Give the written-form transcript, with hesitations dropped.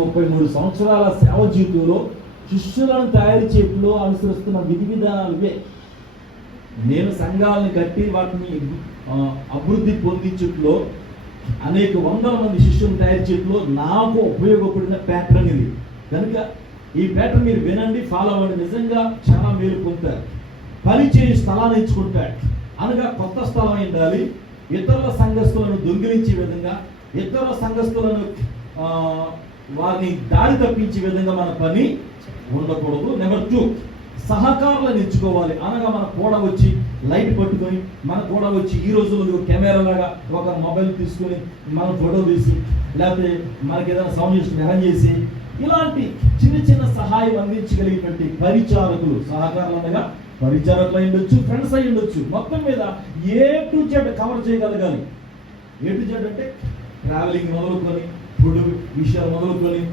33 సంవత్సరాల సేవ జీవితంలో శిష్యులను తయారు చేయడంలో అనుసరిస్తున్న విధి విధానాలు ఇవే. నేను సంఘాలను కట్టి వాటిని అభివృద్ధి పొందించట్లో అనేక వందల మంది శిష్యులను తయారు చేయడంలో నాకు ఉపయోగపడిన ప్యాటర్న్ ఇది. కనుక ఈ ప్యాటర్న్ మీరు వినండి, ఫాలో అవ్వండి. నిజంగా చాలా మేలు పొందుతారు. పని చేయి స్థలాన్ని ఎంచుకుంటాడు అనగా కొత్త స్థలం ఉండాలి. ఇతరుల సంఘస్థులను దొంగిలించే విధంగా, ఇతరుల సంఘస్థులను వారిని దారి తప్పించే విధంగా మన పని ఉండకూడదు. నెంబర్ 2, సహకారులను ఎంచుకోవాలి. అనగా మన కూడా వచ్చి లైట్ పట్టుకొని, మన కూడా వచ్చి ఈ రోజుల్లో కెమెరా లాగా ఒక మొబైల్ తీసుకొని మనం ఫోటో తీసి, లేకపోతే మనకి ఏదైనా సౌండ్ చేసి అరేంజ్ చేసి, ఇలాంటి చిన్న చిన్న సహాయం అందించగలిగినటువంటి పరిచారకులు, సహకారులు అనగా పరిచారకులు అయి ఉండొచ్చు, ఫ్రెండ్స్ అయి ఉండొచ్చు. మొత్తం మీద A to Z కవర్ చేయగలగాలి. A to Z అంటే ట్రావెలింగ్ మొదలుకొని, ఫుడ్ విషయాలు మొదలుకొని,